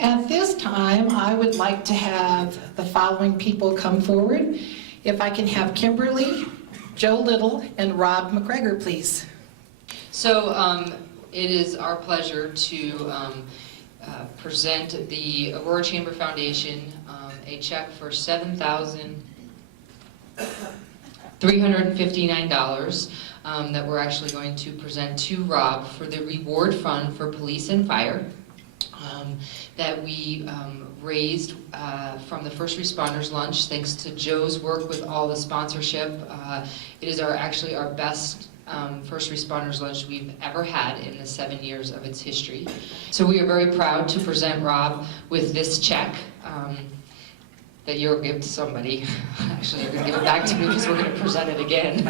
At this time, I would like to have the following people come forward. If I can have Kimberly, Joe Little, and Rob McGregor, please. So it is our pleasure to present the Aurora Chamber Foundation a check for $7,359 that we're actually going to present to Rob for the Reward Fund for Police and Fire that we raised from the First Responders Lunch, thanks to Joe's work with all the sponsorship. It is actually our best First Responders Lunch we've ever had in the 7 years of its history. So we are very proud to present Rob with this check that you'll give to somebody. Actually, you're going to give it back to me because we're going to present it again.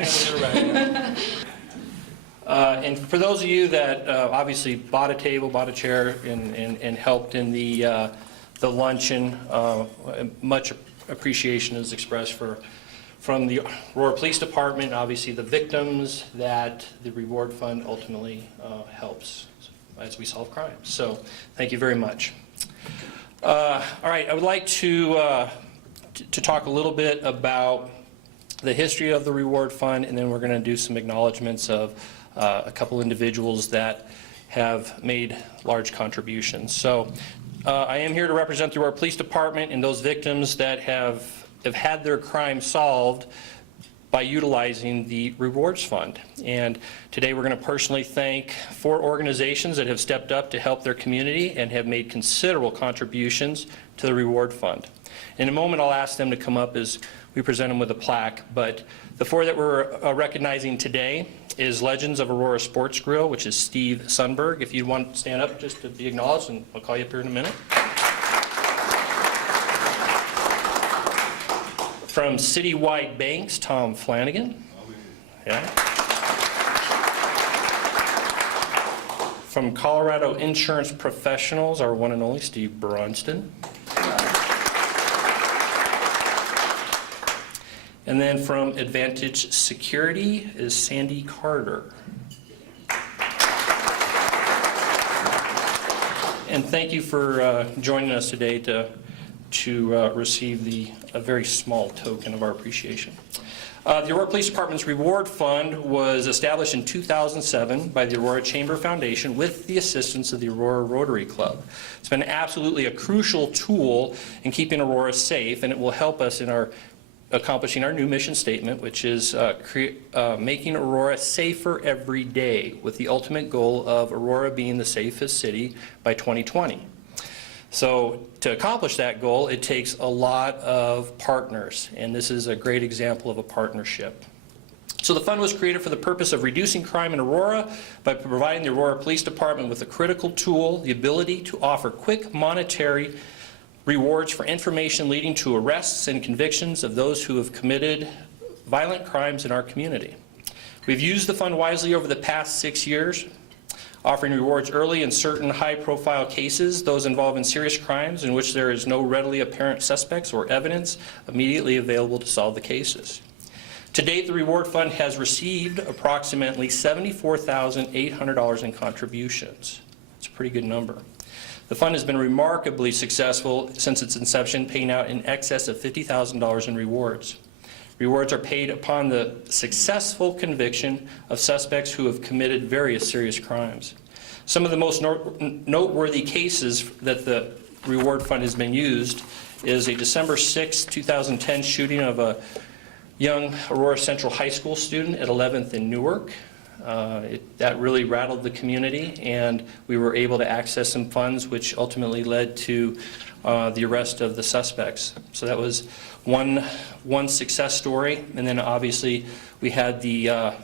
And for those of you that obviously bought a table, bought a chair, and helped in the luncheon, much appreciation is expressed from the Aurora Police Department, obviously the victims that the Reward Fund ultimately helps as we solve crime. So thank you very much. All right, I would like to talk a little bit about the history of the Reward Fund, and then we're going to do some acknowledgments of a couple individuals that have made large contributions. So I am here to represent the Aurora Police Department and those victims that have had their crime solved by utilizing the Rewards Fund. And today we're going to personally thank 4 organizations that have stepped up to help their community and have made considerable contributions to the Reward Fund. In a moment I'll ask them to come up as we present them with a plaque, but the 4 that we're recognizing today is Legends of Aurora Sports Grill, which is Steve Sundberg. If you want to stand up just to be acknowledged, and I'll call you up here in a minute. From Citywide Banks, Tom Flanagan. Yeah. From Colorado Insurance Professionals, our one and only Steve Bronston. And then from Advantage Security is Sandy Carter. And thank you for joining us today to receive a very small token of our appreciation. The Aurora Police Department's Reward Fund was established in 2007 by the Aurora Chamber Foundation with the assistance of the Aurora Rotary Club. It's been absolutely a crucial tool in keeping Aurora safe, and it will help us in accomplishing our new mission statement, which is making Aurora safer every day, with the ultimate goal of Aurora being the safest city by 2020. So to accomplish that goal, it takes a lot of partners, and this is a great example of a partnership. So the fund was created for the purpose of reducing crime in Aurora by providing the Aurora Police Department with a critical tool, the ability to offer quick monetary rewards for information leading to arrests and convictions of those who have committed violent crimes in our community. We've used the fund wisely over the past 6 years, offering rewards early in certain high-profile cases, those involving serious crimes in which there is no readily apparent suspects or evidence immediately available to solve the cases. To date, the Reward Fund has received approximately $74,800 in contributions. It's a pretty good number. The fund has been remarkably successful since its inception, paying out in excess of $50,000 in rewards. Rewards are paid upon the successful conviction of suspects who have committed various serious crimes. Some of the most noteworthy cases that the Reward Fund has been used is a December 6, 2010 shooting of a young Aurora Central High School student at 11th in Newark. That really rattled the community, and we were able to access some funds which ultimately led to the arrest of the suspects. So that was one success story, and then obviously we had the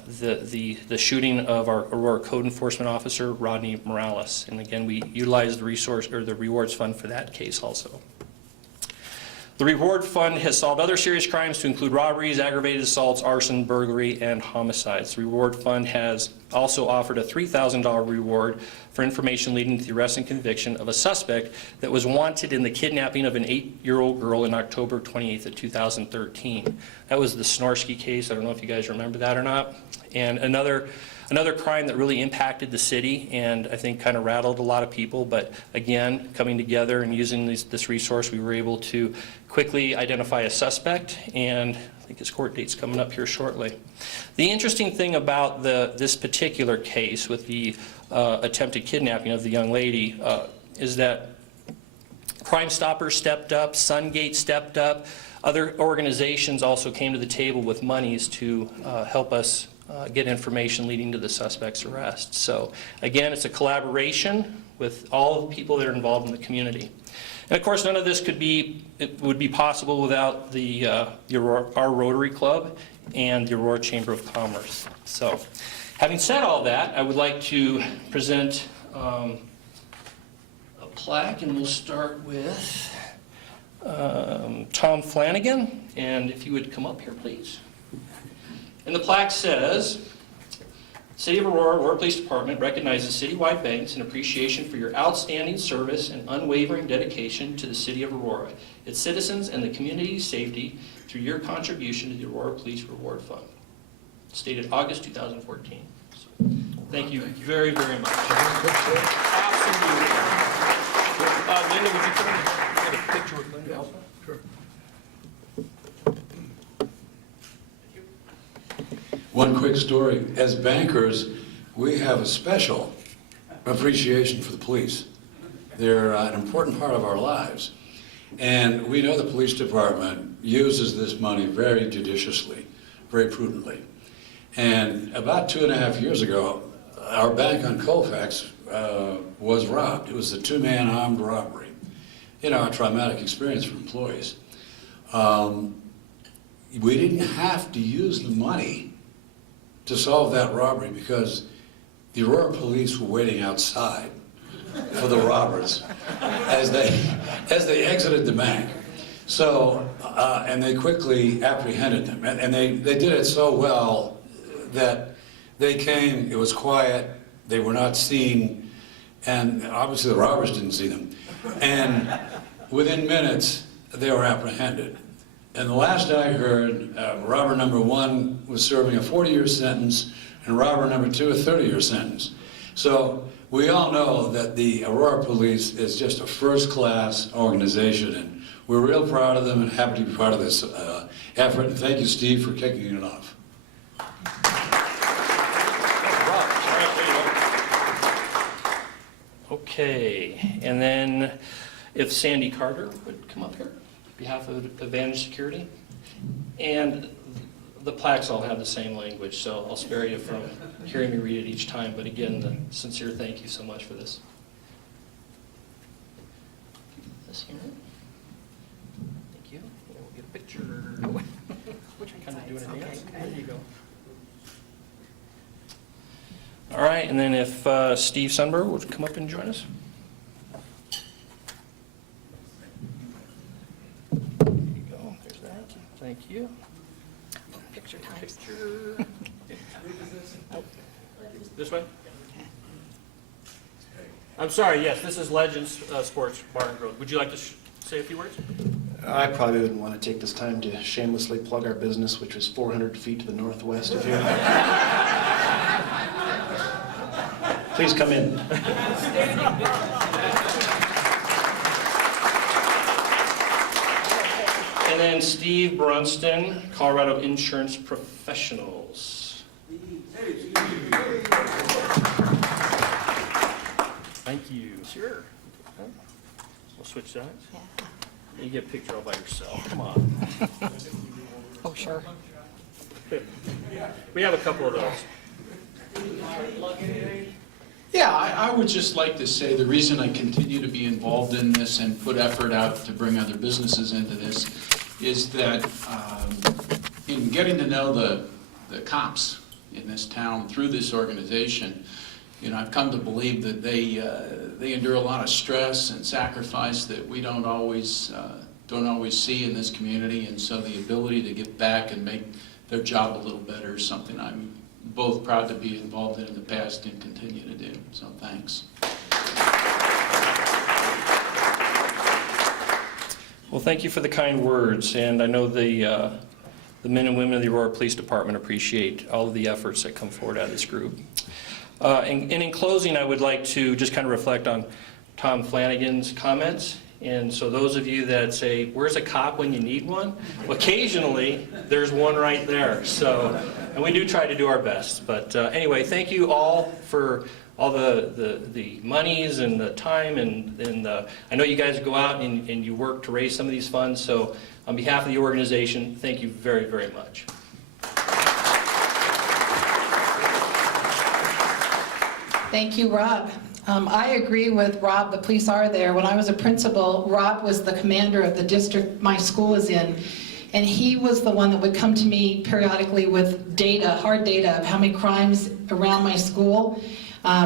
shooting of our Aurora Code Enforcement Officer, Rodney Morales, and again we utilized the Rewards Fund for that case also. The Reward Fund has solved other serious crimes to include robberies, aggravated assaults, arson, burglary, and homicides. The Reward Fund has also offered a $3,000 reward for information leading to the arrest and conviction of a suspect that was wanted in the kidnapping of an 8-year-old girl in October 28th of 2013. That was the Snorsky case. I don't know if you guys remember that or not. And another Another crime that really impacted the city and I think kind of rattled a lot of people, but again, coming together and using this resource, we were able to quickly identify a suspect, and I think his court date's coming up here shortly. The interesting thing about this particular case with the attempted kidnapping of the young lady is that Crime Stoppers stepped up, Sungate stepped up, other organizations also came to the table with monies to help us get information leading to the suspect's arrest. So again, it's a collaboration with all the people that are involved in the community. And of course, none of this would be possible without our Rotary Club and the Aurora Chamber of Commerce. So having said all that, I would like to present a plaque, and we'll start with Tom Flanagan, and if you would come up here, please. And the plaque says, City of Aurora Police Department recognizes citywide banks in appreciation for your outstanding service and unwavering dedication to the City of Aurora, its citizens, and the community's safety through your contribution to the Aurora Police Reward Fund. Stated August 2014. So, thank you very, very much. Absolutely. Linda, would you get a picture with Linda also? Sure. One quick story. As bankers, we have a special appreciation for the police. They're an important part of our lives. And we know the police department uses this money very judiciously, very prudently. And about 2.5 years ago, our bank on Colfax was robbed. It was a two-man armed robbery. You know, a traumatic experience for employees. We didn't have to use the money to solve that robbery because the Aurora police were waiting outside for the robbers as they exited the bank. So, and they quickly apprehended them. And they did it so well that they came, it was quiet, they were not seen, and obviously the robbers didn't see them. And within minutes, they were apprehended. And the last I heard, robber number 1 was serving a 40-year sentence, and robber number 2 a 30-year sentence. So we all know that the Aurora Police is just a first-class organization, and we're real proud of them and happy to be part of this effort. And thank you, Steve, for kicking it off. Okay, and then if Sandy Carter would come up here. On behalf of Advantage Security. And the plaques all have the same language, so I'll spare you from hearing me read it each time, but again, the sincere thank you so much for this. This here. Thank you. We'll get a picture. Kind of doing a dance. There you go. All right, and then if Steve Sundberg would come up and join us. Thank you. Picture time. Picture. This way? I'm sorry, yes, this is Legends Sports Bar and Grill. Would you like to say a few words? I probably wouldn't want to take this time to shamelessly plug our business, which is 400 feet to the northwest of here. Please come in. And then Steve Bronston, Colorado Insurance Professionals. Thank you. Sure. We'll switch sides. Yeah. You get a picture all by yourself. Come on. Oh, sure. We have a couple of those. Yeah, I would just like to say the reason I continue to be involved in this and put effort out to bring other businesses into this is that in getting to know the cops in this town through this organization, you know, I've come to believe that they endure a lot of stress and sacrifice that we don't always see in this community, and so the ability to get back and make their job a little better is something I'm both proud to be involved in the past and continue to do. So thanks. Well, thank you for the kind words, and I know the the men and women of the Aurora Police Department appreciate all of the efforts that come forward out of this group. And in closing, I would like to just kind of reflect on Tom Flanagan's comments. And so those of you that say, where's a cop when you need one? Well, occasionally, there's one right there. So, and we do try to do our best. But anyway, thank you all for all the monies and the time and I know you guys go out and you work to raise some of these funds. So on behalf of the organization, thank you very, very much. Thank you, Rob. I agree with Rob, the police are there. When I was a principal, Rob was the commander of the district my school is in, and he was the one that would come to me periodically with data, hard data of how many crimes around my school,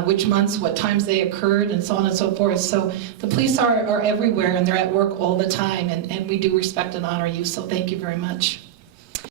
which months, what times they occurred, and so on and so forth. So the police are everywhere, and they're at work all the time, and we do respect and honor you, so thank you very much.